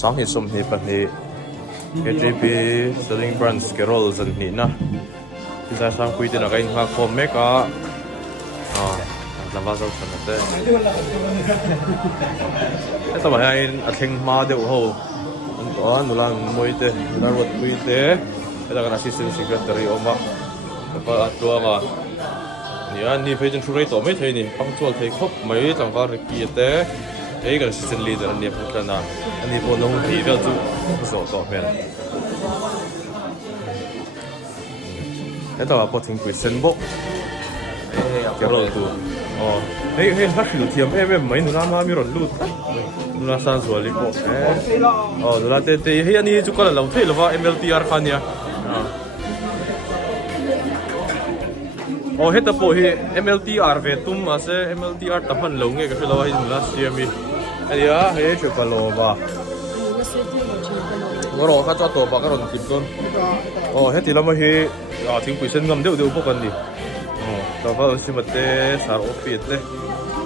สองเหตุสมเหตุปัจจุบัน HJP Sterling Brands เกโรลสันนินะที่จะสร้างคุยติดอะไรกันมาคมเมก็ลำบากสุดๆเลยแต่ต่อไปอัดเข่งมาเดี๋ยวโหอันตัวนุลังมวยเตะนุลังรถคุยเตะแล้วก็ Assistant Secretary ออกมาแล้วก็ตัวมาเนี่ยนี่เพื่อนช่วยตัวไม่ใช่นี่พังชวนเทคบไม่จังหวะรีกีเตะเอ้ก็ Assistant Leader อันนี้พูดกันนะอันนี้พอลงทีเดียวจุสอบต่อเป็นแล้วต่อมาพอถึงคุยเซนโบเกี่ยวกับตัวเฮ้ยถ้าคือเทียมไม่หนูน่ามามีรถลูดหนูน่าสั่งสวยลิโก้หนูน่าเตะเฮ้ยอันนี้จุกกันเราเท่หรือว่า MLTR คันเนี่ยเฮ้ยแต่พอเฮ้ย MLTR เวทุมมาเซ่ MLTR ตั้งพันลงเงี้ยก็คือเราให้หนูน่าเสียมีอันนี้เฮ้ยช่วยกันโลบ้าก็รอข้าจอดตัวบ้าก็รอติดต้นเฮ้ยที่เรามาเฮ้ยถึงคุยเส้นงำเดี๋ยวพวกกันดิเราก็ชิมเตะสารโอฟิตเลย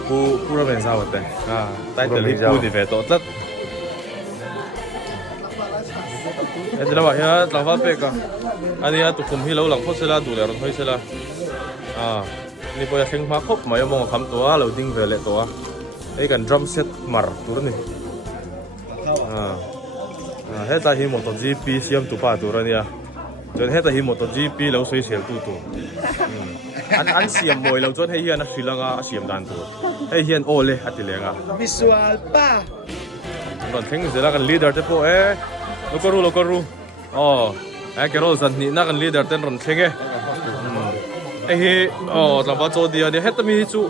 ผู้เราเป็นสาวเตะใต้แต่ลิปูดิเวตตัดเดี๋ยวเราบอกว่าหลังว่าเป็กอันนี้ตุกคุมที่เราหลังพูดเสร็จแล้วดูแลเราให้เสร็จแล้วนี่พอจะเข่งพักครบหมายมองคำตัวเราดิ้งเวลตัวไอ้กันดรัมเซตมาร์ตัวนี้เฮ้ยตาหิมะตัว GP เสียมตัวป้าตัวนี้จนเฮ้ยแต่หิมะตัว GP เราใช้เสียตัวอันเสียมบ่อยเราจนให้เฮียนะฟิลังอ่ะเสียมดันตัวให้เฮียนโอเลยอัติเลงอ่ะวิชวลป้าตอนเท่งเสร็จแล้วกันลีดเดอร์เจ้าพวกเราก็รู้แกโรสันนี่นักกันลีดเดอร์เต้นรอนเชงไอ้เฮ้หลังบ้านโจดีอ่ะเดี๋ยวเฮ้ยแต่มีจู่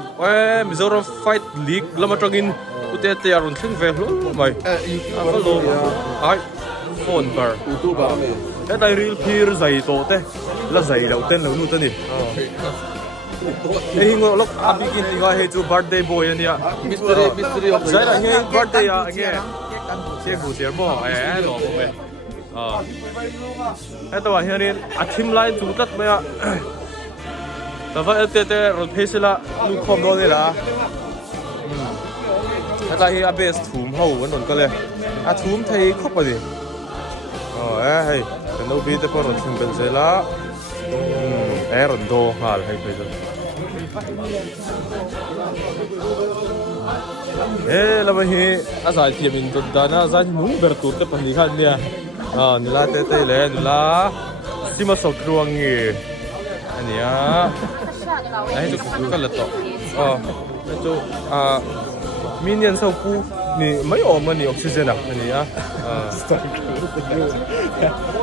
มิโซรัมไฟท์ลีกแล้วมาตรงอินอุตเตะรอนเชงเวลล์ไม่ก็ลงไอโฟนบาร์ยูทูบอ่ะเฮ้ยแต่รีลพีร์ใจโตเต้แล้วใจเราเต้นเราดูเต้นนี่เฮ้ยเราอาบิกินที่ว่าเฮ้ยจู่ birthday boy เนี่ยมิสตรีใช่ละเฮ้ย birthday อ่ะเงี้ยเชี่ยกูเสียบ่หล่อผมเลยแต่ว่าเฮ้ยนี่อาทิมไลน์จู่ตัดไหมอ่ะแต่ว่าเตะรถเพสละลูกคอมโดนเลยละแต่เฮ้ยอาเบสทุ่มเขาวันนั้นก็เลยทุ่มไทยครบไปดิเฮ้ยแต่โนบีแต่พอรถถึงเป็นเสร็จละรถโดหาให้ไปดูแล้วมันเฮ้ยอาศัยที่มินตุดดานะอาศัยมุ่งเบอร์ตุดแต่ปัญหาเนี่ยนี่ละเตะเลยนี่ละที่มาสกรวงเงี้ยอันนี้ให้จุกกันละต่อให้จุกมินยันเสาปูนี่ไม่ออกมานี่ออกซิเจนอ่ะอันนี้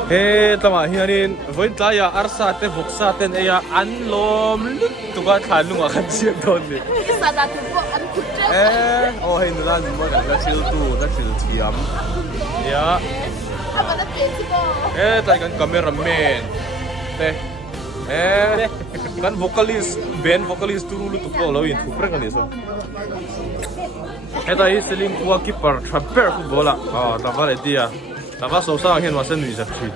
เฮ้ยแต่ว่าเฮียนี่วันที่ยาอาร์ซาเตฟุกซาเตนเอียอันลมลุกตัวทานลุงอ่ะกันเชียงโดนนี่เฮ้ยนี่ละนี่มันก็ชิลตู้นั่นชิลเทียมเนี่ยแต่กันคาเมราแมนkan vokalis band vokalis turun tu kau lawin tu pernah kan itu. Tadi seling kuah kiper trapper tu bola. Tambah dia. Tambah susah kan masa ni jadi.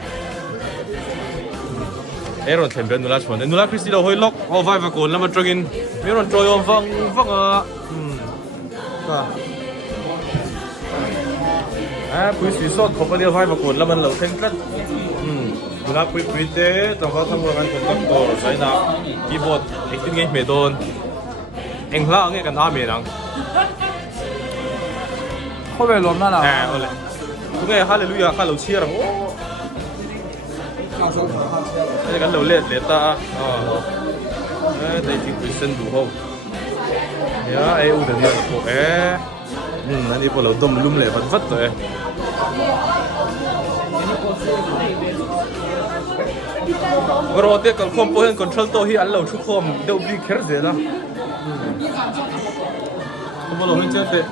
Aaron tempat nulas mana? Nulas Kristi dah hoilok. Vibe aku lama tragin. Aaron troy vang puis resort kau pada vibe aku lama lau tengkat. Nulah kuih deh, tambah tambah kan kontaktor, saya nak keyboard, acting ni medon, engkau ni kan apa merang? Kau belum mana? Oleh, tu ni haleluya kalau siaran, ini kan lewat leta, tapi Kristen dulu, ya, udah dia tu, nanti kalau dom belum lewat tu, Kalau dia kalau komponen control tu hi Allah cukup dia beli kerja lah. Kalau orang cakap,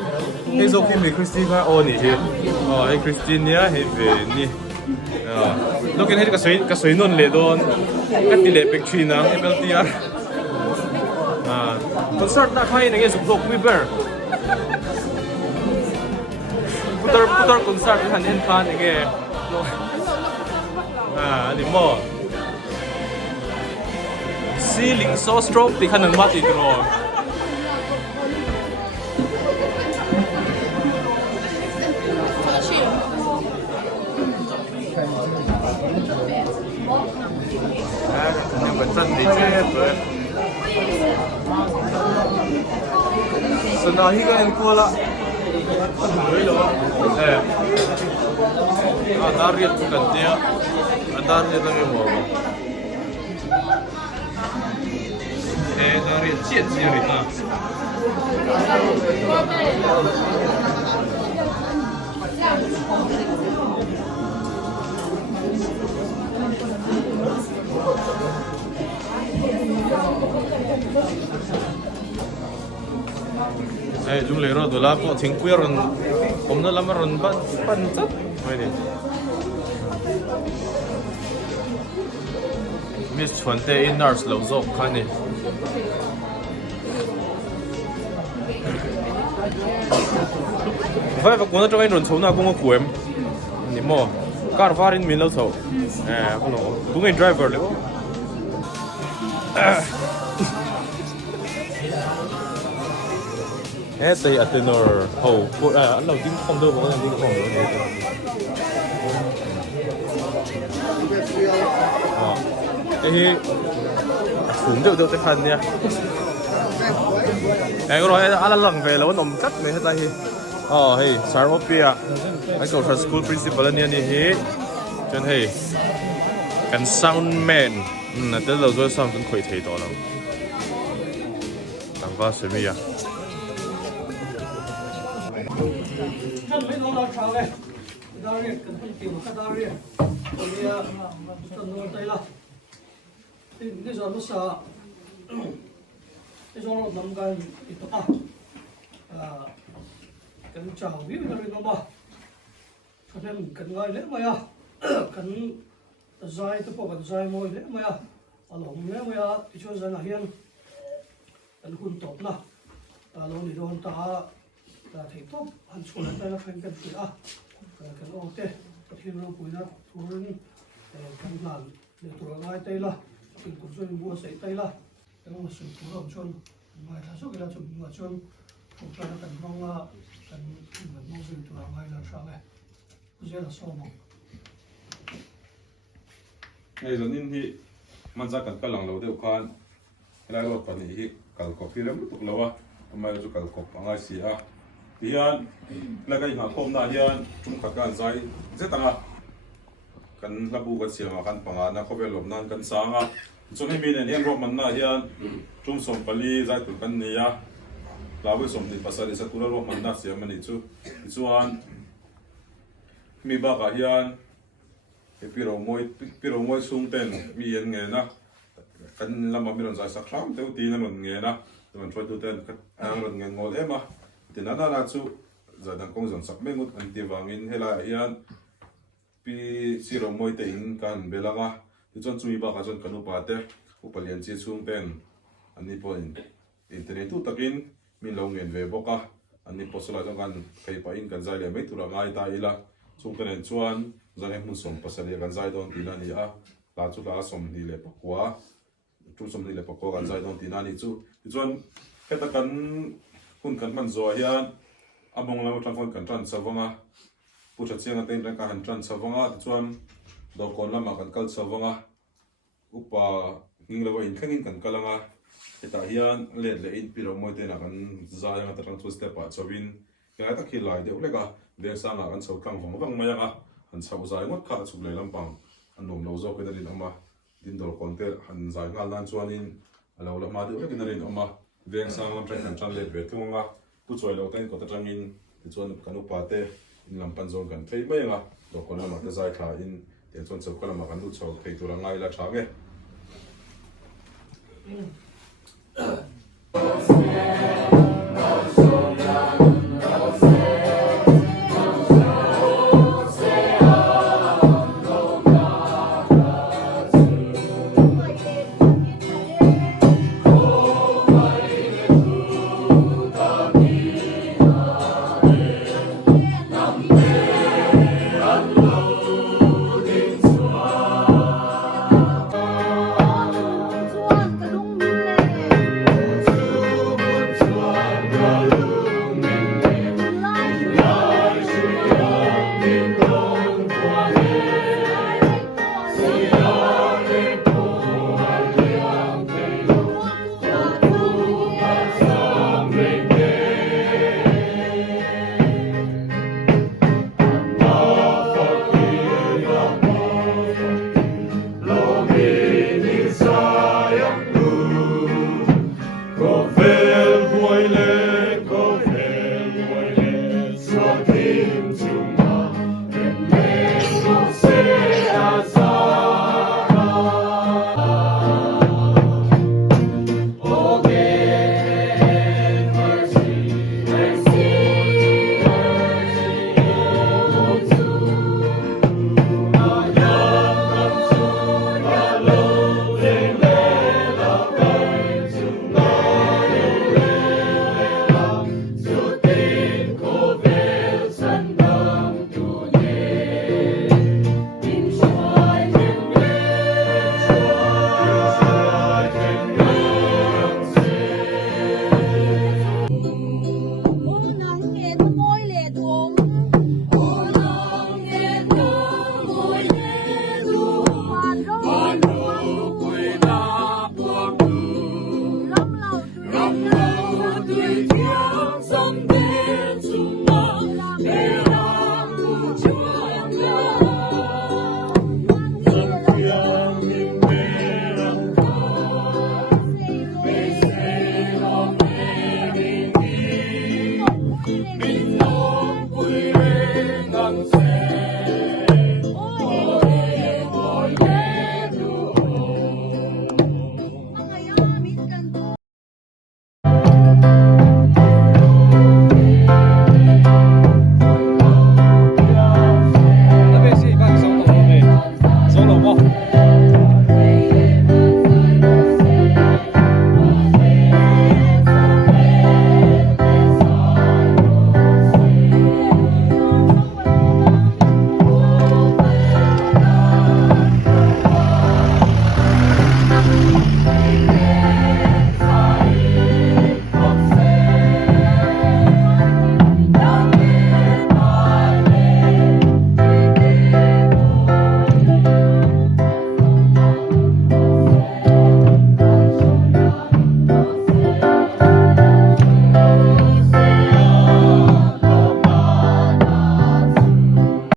hey so kim Kristi kan ni je, hey Kristi ni ni. Look ni kasih non le don, kan di lepek China, MLTR. Concert nak main dengan subdok Weber. Putar concert di sana kan dengan. Ni mo. Ceiling so strong di kanan mati draw. Sanahi ka en kuala. Dariet kan dia. Dariet lagi mau. Dariet ciet ciet rita. Chúng lấy rồi là có chính quy rồi, hôm nay làm rồi ban chất, vậy đi. Miss chuẩn tê inners lâu dọc khăn đi. Vậy và cũng là trong anh rồi số nào cũng có của em, nhưng mà car varin mình lâu số, không lo, đúng anh driver đấy. Đây Atenor hầu cô anh đầu tiên không đâu có làm gì không được cái xuống được được cái phần nha cái rồi anh lần về là nó nằm cắt này hết đây hey Sarvopia anh cậu là school principal này hi cho nên cái soundman tới lâu rồi sound cũng khỏe thấy đó đâu làm va sự gì à mấy nó là sao đây? Đó là cần phải tìm một cái đó đi. Còn bây giờ tuần rồi đây là thì cái giờ nó sợ cái giờ nó nằm gần ít ta cần chào biết là nó bao cho nên cần ngay lấy mà cần dài tôi có cần dài môi lấy mà lòng lấy mà thì cho dân là hiền cần hun tốt na lòng đi đâu ta thấy tốt anh chụp lại đây là phần cần phải cần ok cái phim nó cuối nó thua đi cần làm để tụi nó ngay tay là mình cũng cho mình mua sấy tay là cái nó sử dụng đồng chôn ngoài thằng số cái là chụp ngoài chôn cũng cho nó cần mong cần mình mong dùng tụi nó ngay là sao này cái là sao mà ngày rồi nên thì mình ra cần cái lòng lâu đều con cái này là còn thì cần có phim lắm tục lâu à mà cho cần có bằng ai xí à hiện là cái hàng hôm nay hiện chúng ta cần giải rất tăng à cần là bu cái xí mà cần bằng anh có về lồng nan cần sáng à cho nên mình hiện rồi mình na hiện chúng sống pali giải tụi cần này à là với sống thì pasal sẽ tụi nó mình na xí mà này chú anh mi ba cái hiện cái piro môi sung tên mi hiện nghe na cần làm mà mình giải sắc lắm theo tí nó mình nghe na mình phải tu tên anh mình nghe ngồi em à thì nó là chú giờ đang công dụng sắc mấy ngút anh tiêu vàng in hay là hiện pi siro môi tên kan belanga thì chọn chui ba cái chọn kanu pate upalian chi sung tên anh đi point internet tu takin min long ngen về boka anh đi post lại trong kan kai pa in kan zai le mấy tu ra ngai ta ila sung tên chuan dân em muốn sống pasal ya kan zai don tina ni a la chu la som ni le pakwa chu som ni le pakwa kan zai don tina ni chu chuan heta kan hun kan man zo hian among la tang kon kan tran sawanga pucha chenga ten ran ka han tran sawanga chuan do kon lama kan kal sawanga upa ning lawa in khangin kan kalanga heta hian le in piro moi te na kan zai nga tang chu step a chawin ka ta khi lai deuh leka de sanga kan chho tlang vang maya ka han chho zai ngot kha chu le lampang an nom lo zo ke darin ama din dol kon te han zai ngal nan chuanin alo la ma deuh lekin darin ama veng sang lam trai kan chan le ve thunga pu choi lo ten ko ta tangin ti chuan kanu pa te in lam pan zon kan thei mai nga do kon lama ta zai tha in te chuan chho kala ma kan lu chho thei tur ngai la thange Chuan ka lung min le Min nom